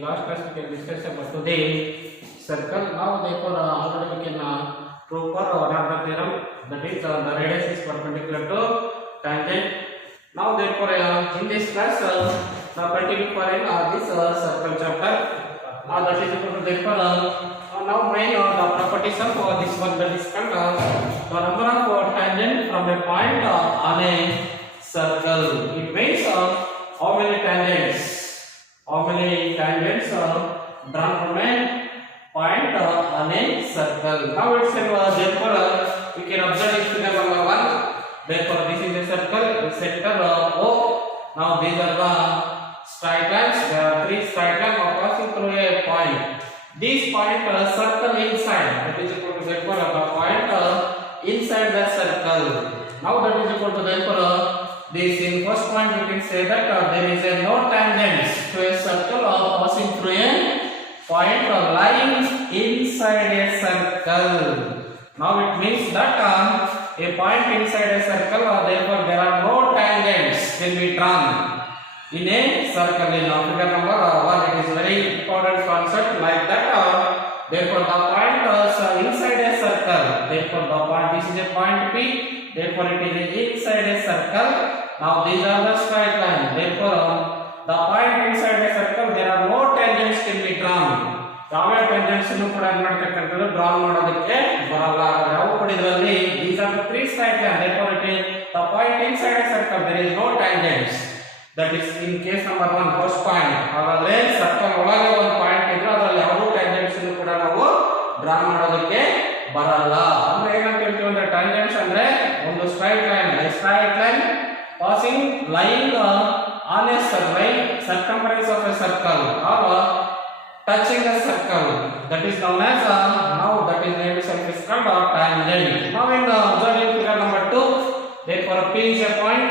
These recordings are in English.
last class we can discuss about today circle. Now therefore already we can prove for one of the theorem, that is the radius is perpendicular to tangent. Now therefore in this class now continue for this circle chapter. That is equal to therefore now main the properties of this one, that is called the number of tangent from a point on a circle. It means how many tangents drawn from a point on a circle. Now it's therefore we can observe this figure number 1. Therefore this is a circle, the center O. Now these are the straight lines. There are 3 straight lines passing through a point. This point circle inside, that is equal to therefore the point inside the circle. Now that is equal to therefore this in first point we can say that there is a no tangents to a circle passing through a point lying inside a circle. Now it means that a point inside a circle, therefore there are no tangents can be drawn in a circle. In figure number 1, it is very important concept like that. Therefore the point inside a circle. Therefore the point, this is a point P. Therefore it is inside a circle. Now these are the straight line. Therefore the point inside a circle, there are no tangents can be drawn. ಯಾವ tangents ಅನ್ನು ಕೂಡ ಮಾಡತಕ್ಕಂತದ್ದು draw ಮಾಡೋದಕ್ಕೆ ಬರಲ್ಲ. ಯಾವ ಪಡಿದ್ರಲ್ಲಿ these are the 3 straight line. Therefore it is the point inside a circle, there is no tangents. That is in case number 1, first point. ಹಾಗಾದ್ರೆ circle ಒಳಗೆ ಒಂದು point ಇದ್ರೆ ಅದರಲ್ಲಿ ಯಾವ tangents ಅನ್ನು ಕೂಡ ನಾವು ಡ್ರಾ ಮಾಡೋದಕ್ಕೆ ಬರಲ್ಲ. ಅಂದ್ರೆ ಏನಂತ ಹೇಳ್ತೀವಿ ಅಂದ್ರೆ tangents ಅಂದ್ರೆ ಒಂದು straight line passing lying on a circumference of a circle or touching the circle, that is known as now that is named is called tangent. Now in observing figure number 2, therefore P is a point,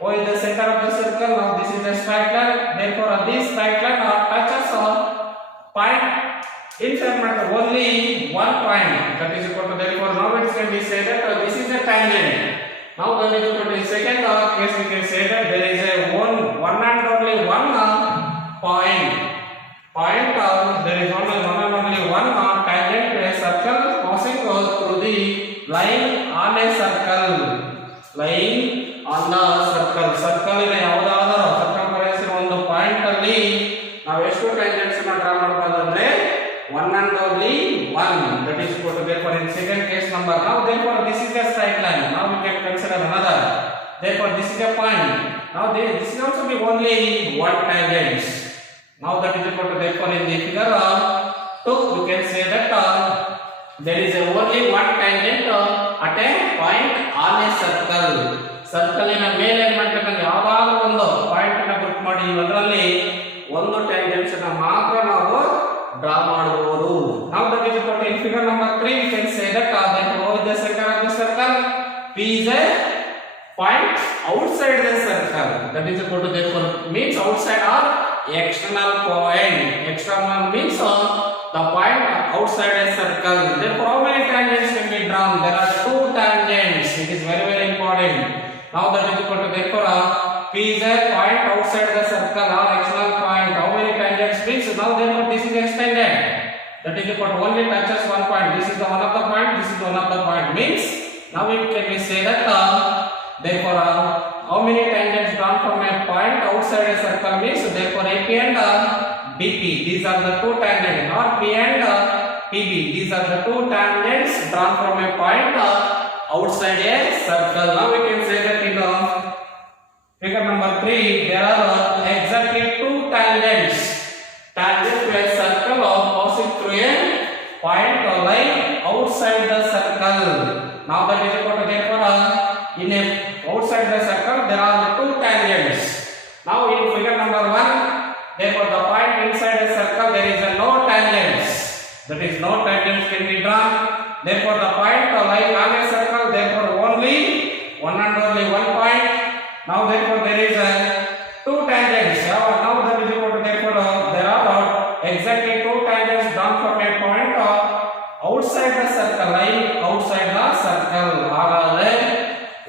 O is the center of the circle. Now this is a straight line. Therefore this straight line touches a point inside only one point, that is equal to therefore now it can be said that this is a tangent. Now when it is equal to the second case we can say that there is a one and only one point. There is only one tangent to a circle passing through the line on a circle. Circle in ಯಾವುದಾದರೂ circumference ಒಂದು point ಅಲ್ಲಿ ನಾವು ಎಷ್ಟು tangents ಅನ್ನು draw ಮಾಡಬಹುದು ಅಂದ್ರೆ one and only one, that is equal to therefore in second case number. Now therefore this is a straight line. Now we can consider another. Therefore this is a point. Now this is also be only one tangent. Now that is equal to therefore in the figure 2 we can say that there is only one tangent at a point on a circle. Circle ನ ಮೇಲೆ ಏನು ಮಾಡಬೇಕಂದ್ರೆ ಯಾವಾಗ ಒಂದು point ಅನ್ನು group ಮಾಡಿ ಅದರಲ್ಲಿ ಒಂದು tangents ಅನ್ನು ಮಾತ್ರ ನಾವು ಡ್ರಾ ಮಾಡಬಹುದು. Now that is equal to in figure number 3 we can say that therefore O is the center of the circle, P is a point outside the circle, that is equal to therefore means outside or external point. External means the point outside a circle. Therefore how many tangents can be drawn? There are 2 tangents. It is very important. Now that is equal to therefore P is a point outside the circle or external point. How many tangents means? Now therefore this is extended, that is equal to only touches one point. This is the one of the point, this is one of the point, means now it can be say that therefore how many tangents drawn from a point outside a circle means therefore AP and BP, these are the 2 tangents, not P and PB, these are the 2 tangents drawn from a point outside a circle. Now we can say that in figure number 3 there are exactly 2 tangents to a circle passing through a point lying outside the circle. Now that is equal to therefore in a outside the circle there are 2 tangents. Now in figure number 1, therefore the point inside a circle there is no tangents, that is no tangents can be drawn. Therefore the point lying on a circle, therefore only one and only one point. Now therefore there is 2 tangents. Now that is equal to therefore there are exactly 2 tangents drawn from a point outside the circle, lying outside the circle. ಹಾಗಾದ್ರೆ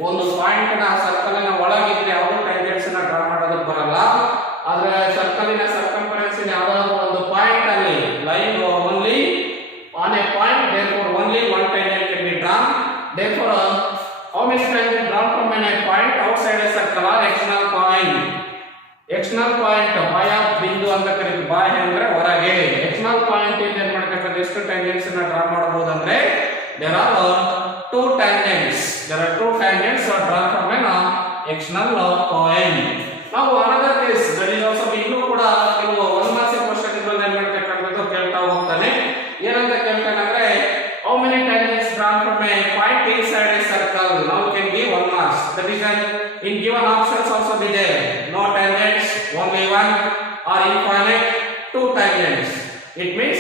ಒಂದು point ನ circle ನ ಒಳಗಿದ್ರೆ ಯಾವ tangents ಅನ್ನು draw ಮಾಡೋದಕ್ಕೆ ಬರಲ್ಲ. ಆದರೆ circle ನ ಸರ್ಕಂಫರೆನ್ಸ್ ಯಾವುದಾದರೂ ಒಂದು ಬಾಹ್ಯ ಅಂದ್ರೆ ಹೊರಗೆ. ಎಕ್ಸ್ಟರ್ನಲ್ ಪಾಯಿಂಟ್ ಇಂದ ಏನ್ ಮಾಡ್ತಕ್ಕಂಥ ಎಷ್ಟು ಟ್ಯಾಂಜೆಂಟ್ಸ್ ಅನ್ನ ಡ್ರಾ ಮಾಡಬಹುದು ಅಂದ್ರೆ there are two tangents are drawn from an external point. ನಾವು another case that is also ಇನ್ನು ಕೂಡ ಕೆಲವು 1 ಮಾರ್ಕ್ಸ್ ಕ್ವೆಶ್ಚನ್ ಗಳನ್ನ ಏನ್ ಮಾಡ್ತಕ್ಕಂಥದ್ದು ಕೇಳ್ತಾ ಹೋಗ್ತಾನೆ. ಏನಂತ ಕೇಳ್ತಾನೆ ಅಂದ್ರೆ how many tangents drawn from a point inside a circle. Now we can give 1 marks. That is in given options also be there. No tangents, only one, or infinite, two tangents. It means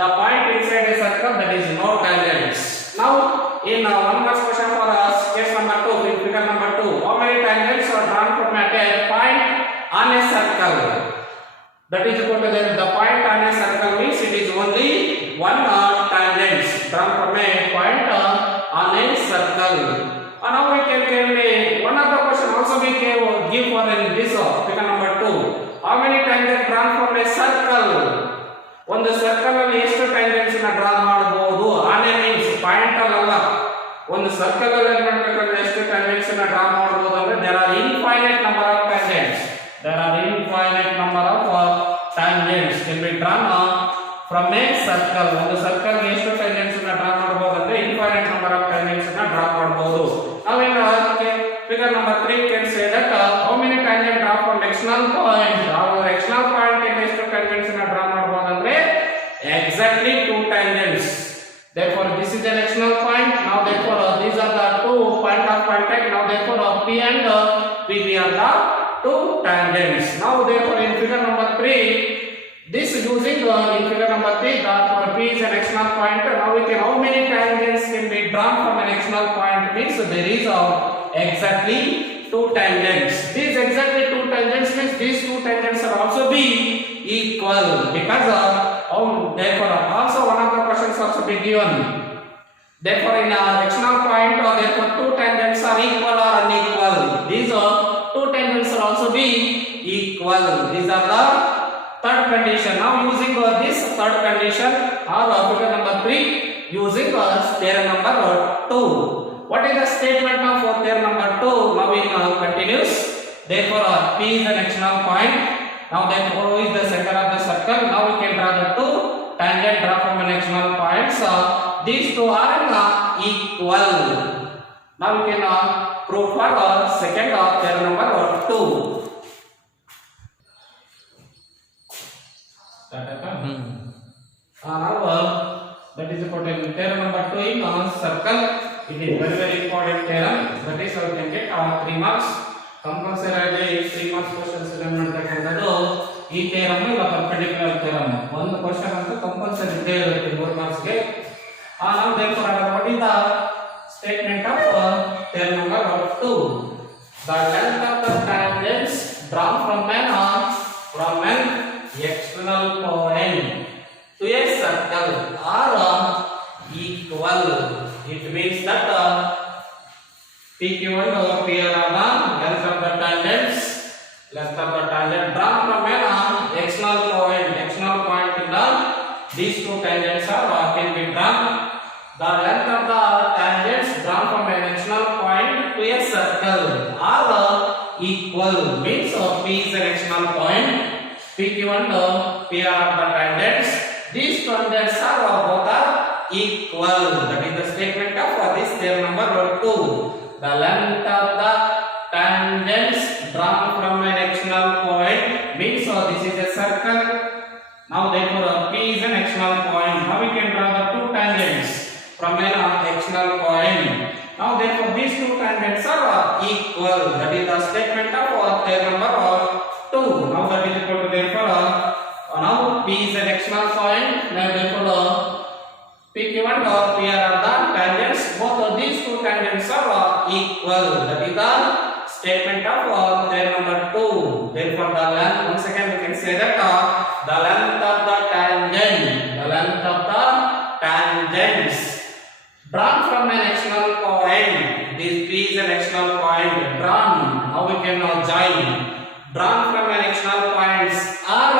the point inside a circle, that is no tangents. Now in 1 marks question for us, case number 2, figure number 2, how many tangents are drawn from a point on a circle? That is equal to the point on a circle means it is only one tangents drawn from a point on a circle. And now we can tell me one of the question also we can give for in this figure number 2. How many tangents drawn from a circle? ಒಂದು circle ಅಲ್ಲಿ ಎಷ್ಟು tangents ನ draw ಮಾಡಬಹುದು? ಆನೆ means point ಅಲ್ಲ, ಒಂದು circle ಅಲ್ಲಿ ಏನ್ ಮಾಡಬೇಕಂದ್ರೆ ಎಷ್ಟು ಟ್ಯಾಂಜೆಂಟ್ಸ್ ನ ಡ್ರಾ ಮಾಡಬಹುದು ಅಂದ್ರೆ there are infinite number of tangents can be drawn from a circle. ಒಂದು ಸರ್ಕಲ್ ಗೆ ಎಷ್ಟು ಟ್ಯಾಂಜೆಂಟ್ಸ್ ನ ಡ್ರಾ ಮಾಡಬಹುದು ಅಂದ್ರೆ infinite number of tangents ನ ಡ್ರಾ ಮಾಡಬಹುದು. ನಾವೇನು figure number 3 can say that how many tangents draw from external point. our external point ಇಂದ ಎಷ್ಟು ಟ್ಯಾಂಜೆಂಟ್ಸ್ ನ ಡ್ರಾ ಮಾಡಬಹುದು ಅಂದ್ರೆ exactly 2 tangents. Therefore this is an external point. Now therefore these are the two point of contact. Now therefore P and PB are the two tangents. Now therefore in figure number 3, this using in figure number 3 that for P is an external point. Now we can how many tangents can be drawn from an external point means there is exactly 2 tangents. These exactly 2 tangents means these 2 tangents are also be equal because therefore also one of the questions also be given. Therefore in external point therefore 2 tangents are equal or unequal. These 2 tangents are also be equal. These are the third condition. Now using this third condition or figure number 3 using theorem number 2. What is the statement of theorem number 2? Now it continues. Therefore P is an external point. Now therefore O is the center of the circle. Now we can draw the two tangent draw from an external points. These two are equal. Now we can prove for second theorem number 2. Now that is equal to theorem number 2 in circle. It is very important theorem. That is how we can get 3 marks. Compulsory ಆಗಿ 3 marks questions ಗಳನ್ನು ಮಾಡ್ತಕ್ಕಂಥದ್ದು ಈ theorem ಇಲ್ಲ perpendicular theorem. ಒಂದು question ಅಂತ compulsory ಇದ್ದೇ ಇರುತ್ತೆ 4 marks ಗೆ. ನಾವು therefore what is the statement of theorem number 2? The length of the tangents drawn from an external point to a circle are equal. It means that PQ and PR are the length of the tangent drawn from an external point in the these two tangents are can be drawn. The length of the tangents drawn from an external point to a circle are equal. Means P is an external point, PQ and PR are the tangents. These tangents are both are equal. That is the statement of this theorem number 2. The length of the tangents drawn from an external point means this is a circle. Now therefore P is an external point. Now we can draw the two tangents from an external point. Now therefore these two tangents are equal. That is the statement of theorem number 2. Now that is equal to therefore now P is an external point. Now therefore PQ and PR are the tangents. Both of these two tangents are equal. That is the statement of theorem number 2. Therefore the length, once again we can say that the length of the tangents drawn from an external point. This P is an external point drawn. How we can now join? Drawn from an external points are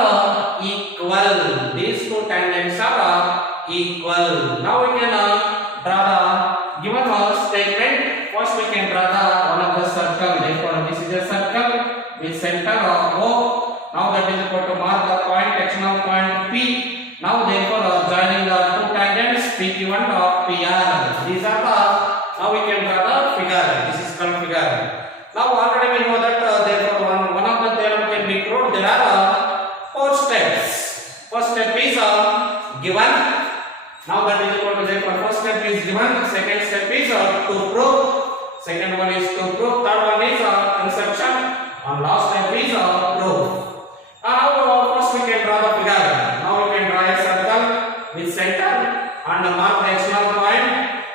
equal. These two tangents are equal. Now we can draw the given statement. First we can draw the one of the circle. Therefore this is a circle with center O. Now that is equal to mark the point external point P. Now therefore joining the two tangents PQ and PR. These are the, now we can draw the figure. This is called figure. Now already we know that therefore one of the theorem can be proved. There are four steps. First step is given. Now that is equal to therefore first step is given. Second step is to prove. Second one is to prove. Third one is conception. And last step is proof. Now first we can draw the figure. Now we can draw a circle with center and mark the external point.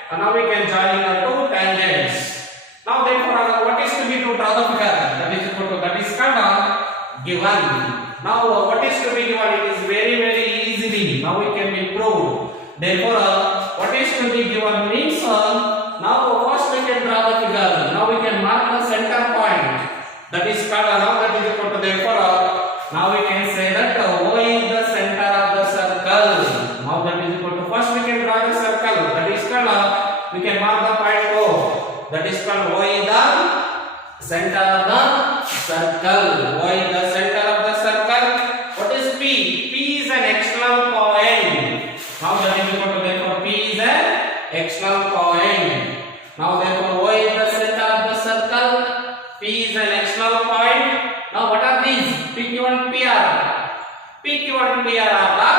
And now we can join the two tangents. Now therefore what is to be to draw the figure? That is equal to, that is called given. Now what is to be given? It is very easily. Now we can be proved. Therefore what is to be given means now first we can draw the figure. Now we can mark the center point. That is called, now that is equal to, therefore now we can say that O is the center of the circle. Now that is equal to, first we can draw the circle. That is called, we can mark the point O. That is called O is the center of the circle. O is the center of the circle. What is P? P is an external point. Now that is equal to, therefore P is an external point. Now therefore O is the center of the circle. P is an external point. Now what are these? PQ and PR. PQ and PR are the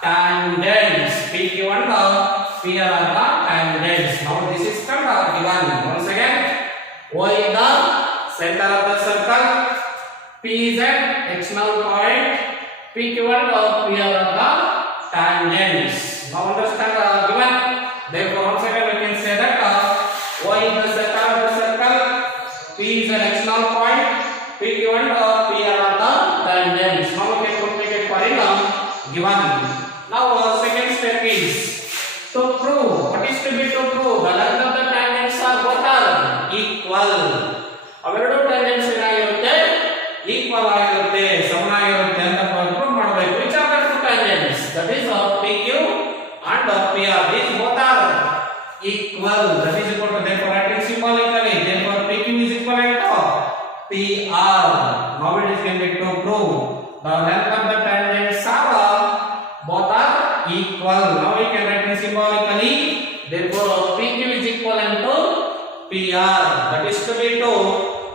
tangents. PQ and PR are the tangents. Now this is called given. Once again, O is the center of the circle. P is an external point. PQ and PR are the tangents. Now understand given. Therefore once again we can say that O is the center of the circle. P is an external point. PQ and PR are the tangents. Now we can complete it for given. Now second step is to prove. What is to be to prove? The length of the tangents are both are equal. ಅವೆರಡು tangents ಏನಾಗಿರುತ್ತೆ? Equal ಆಗಿರುತ್ತೆ, ಸಮನಾಗಿರುತ್ತೆ ಅಂತ prove ಮಾಡಬೇಕು. Which are the two tangents? That is PQ and PR. These both are equal. That is equal to, therefore writing symbolically. Therefore PQ is equivalent to PR. Now it is going to prove the length of the tangents are both are equal. Now we can write it symbolically. Therefore PQ is equivalent to PR. That is to be to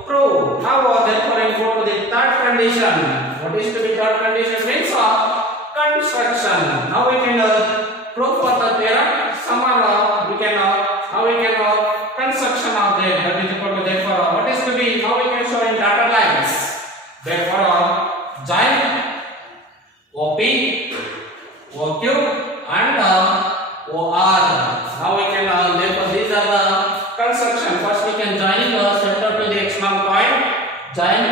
prove. Now therefore I go to the third condition. What is to be third condition means construction. Now we can prove for the theorem. Some are we can now we can construction of that. That is equal to, therefore what is to be, now we can show in dotted lines. Therefore join OP, OQ and OR. Now we can therefore these are the construction. First we can join the center to the external point, join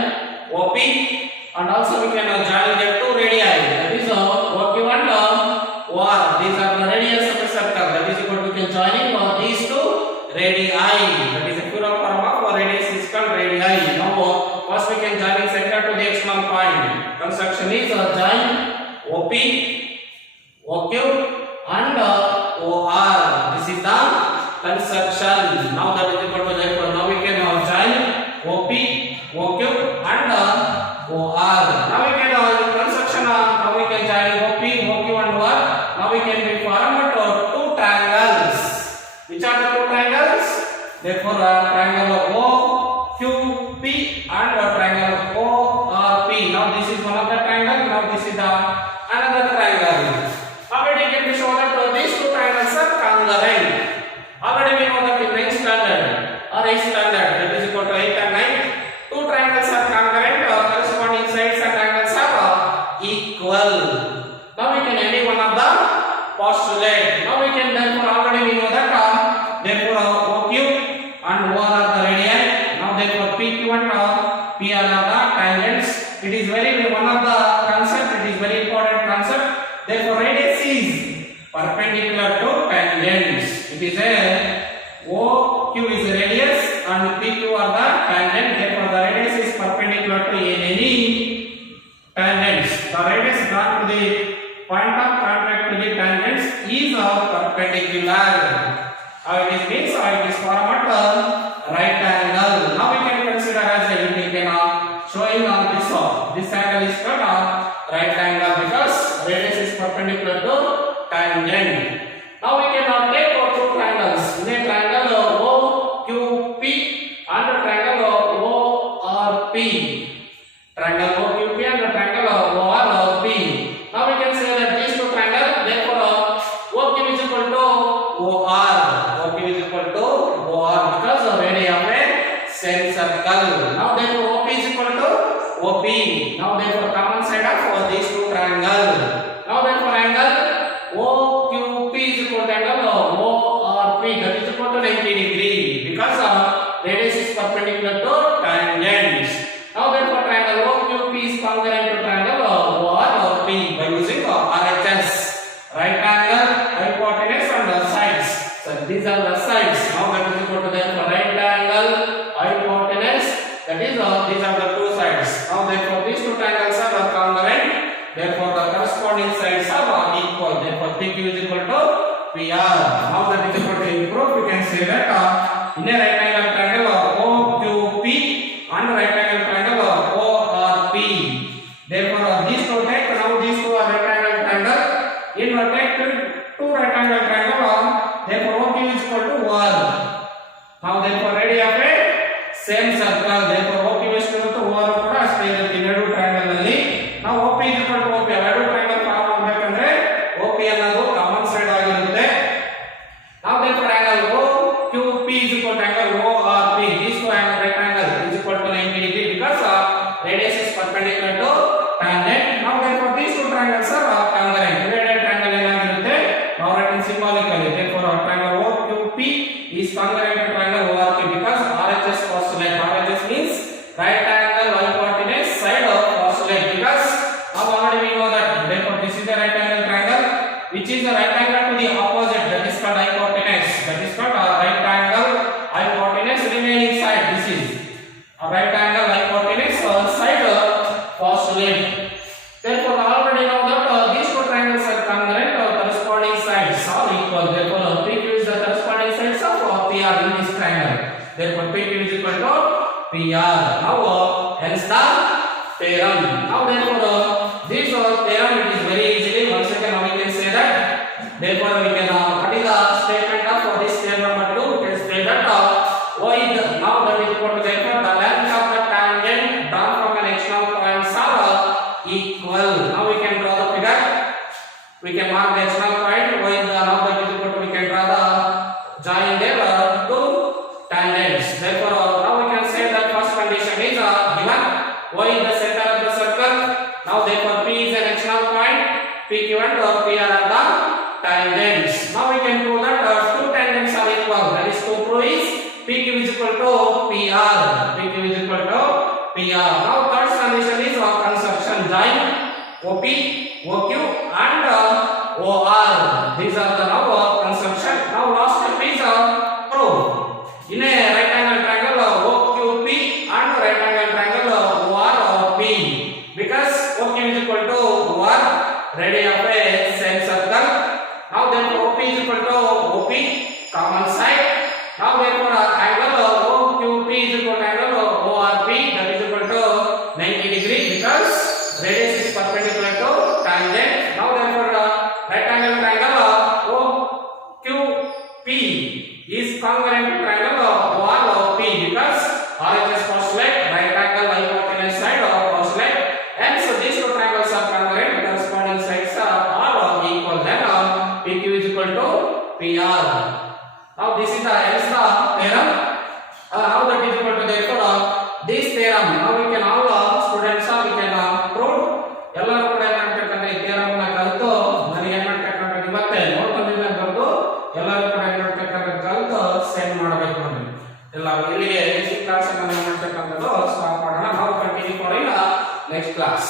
OP, and also we can join the two radii. That is OQ and OR. These are the radius of the circle. That is equal to, we can join these two radii. That is a plural form of radius is called radii. Now first we can join center to the external point. Construction is join OP, OQ and OR. This is the construction. Now that is equal to, therefore now we can join OP, OQ and OR. Now we can construction. Now we can join OP, OQ and OR. Now we can be formed two triangles. Which are the two triangles? Therefore triangle OQP and triangle ORP. Now this is one of the triangle. Now this is the another triangle. Already can be shown that these two triangles are congruent. Already we know that in 9th standard or 8th standard, that is equal to 8 and 9. Two triangles are congruent. Corresponding sides and angles are equal. Now we can any one of the postulate. Now we can therefore already we know that therefore OQ and OR are the radii. Now therefore PQ and PR are the tangents. It is very one of the concept. It is very important concept. Therefore radius is perpendicular to tangents. It is a OQ is a radius and PQ are the tangent. Therefore the radius is perpendicular to any tangents. The radius drawn to the point of contact to the tangents is perpendicular. It is means it is formed right angle. Now we can consider as a we can showing on this angle triangle is called a right triangle because radius is perpendicular to tangent. Now we can take two triangles. In a triangle OQP and a triangle ORP. Triangle OQP and a triangle ORP. Now we can say that these two triangles, therefore OQ is equal to OR. OQ is equal to OR because the radius of a same circle. Now therefore OP is equal to OP. Now therefore common side of these two triangles. Now therefore angle OQP is equal to angle ORP, that is equal to 90 degree because radius is perpendicular to tangents. Now therefore triangle OQP is congruent to triangle ORP by using RHS, right angle, hypotenuse and the sides. So these are the sides. Now that is equal to therefore right angle, hypotenuse, that is these are the two sides. Now therefore these two triangles are congruent, therefore the corresponding sides are equal. Therefore PQ is equal to PR. Now that is equal to improve, we can say that in a right angle triangle OQP and right angle triangle ORP. Therefore these two take, now these two are right angle triangle. In take two right angle triangle, therefore OQ is equal to OR. Now therefore radius of a same circle, therefore OQ is equal to OR ಕೂಡ ಅಷ್ಟೇ ಇರುತ್ತೆ ಎರಡು triangle ಅಲ್ಲಿ. ನಾವು OP is equal to OP ಎರಡು triangle form ಮಾಡಬೇಕಂದ್ರೆ OP ಅನ್ನೋದು common side ಆಗಿರುತ್ತೆ. Now therefore angle OQP is equal to angle ORP. These two angle right angle is equal to 90 degree because radius is perpendicular to tangent. Now therefore these two triangles are congruent. Divided triangle ಏನಾಗಿರುತ್ತೆ? ನಾವು writing symbolically. Therefore triangle OQP is congruent to triangle ORP because RHS postulate. RHS means right angle hypotenuse side of postulate because now already we know that. Therefore this is the right angle triangle which is the right angle to the opposite, that is called hypotenuse. That is called right angle hypotenuse remaining side. This is a right angle hypotenuse side postulate. Therefore already know that these two triangles are congruent, corresponding sides are equal. Therefore PQ is the corresponding sides of PR in this triangle. Therefore PQ is equal to PR. Now hence the theorem. Now therefore this theorem it is very easily once again we can say that. Therefore we can what is the statement of this theorem number 2? We can say that now that is equal to therefore the length of the tangent drawn from an external points are equal. Now we can draw the figure. We can mark the external point. Now that is equal to we can draw the join there two tangents. Therefore now we can say that first condition is given. Y is the center of the circle. Now therefore P is an external point. PQ and PR are the tangents. Now we can prove that two tangents are equal. That is to prove is PQ is equal to PR. PQ is equal to PR. Now third condition is construction. Join OP, OQ and OR. These are the now construction. Now last step is prove. In a right angle triangle OQP and right angle triangle ORP because OQ is equal to OR, radius of a same circle. Now therefore OP is equal to OP, common side. Now therefore angle OQP is equal to angle ORP, that is equal to 90 degree because radius is perpendicular to tangent. Now therefore right angle triangle OQP is congruent to triangle ORP because RHS postulate, right angle hypotenuse side of postulate. Hence these two triangles are congruent, corresponding sides are equal. Then PQ is equal to PR. Now this is the theorem. How that is equal to therefore this theorem. Now we can all students we can prove. ಎಲ್ಲರೂ ಕೂಡ ಏನು ಮಾಡ್ಬೇಕಂದ್ರೆ ಈ theorem ನ ಕಲಿತು ನನಗೆ ಏನು ಮಾಡ್ಬೇಕಂದ್ರೆ ಇವತ್ತೇ ನೋಡ್ಕೊಂಡಿದ್ದ ಬರೆದು ಎಲ್ಲರೂ ಕೂಡ ಏನು ಮಾಡ್ಬೇಕಂದ್ರೆ ಕಲಿತು ಸೆಂಡ್ ಮಾಡಬೇಕು ನೋಡಿ. ಎಲ್ಲ ಇಲ್ಲಿಗೆ ಈ ಕ್ಲಾಸ್ ಅನ್ನು ಏನು ಮಾಡ್ಬೇಕಂದ್ರೆ ಸ್ಟಾಪ್ ಮಾಡೋಣ. ನಾವು ಕಂಟಿನ್ಯೂ ಮಾಡೋಣ ನೆಕ್ಸ್ಟ್ ಕ್ಲಾಸ್.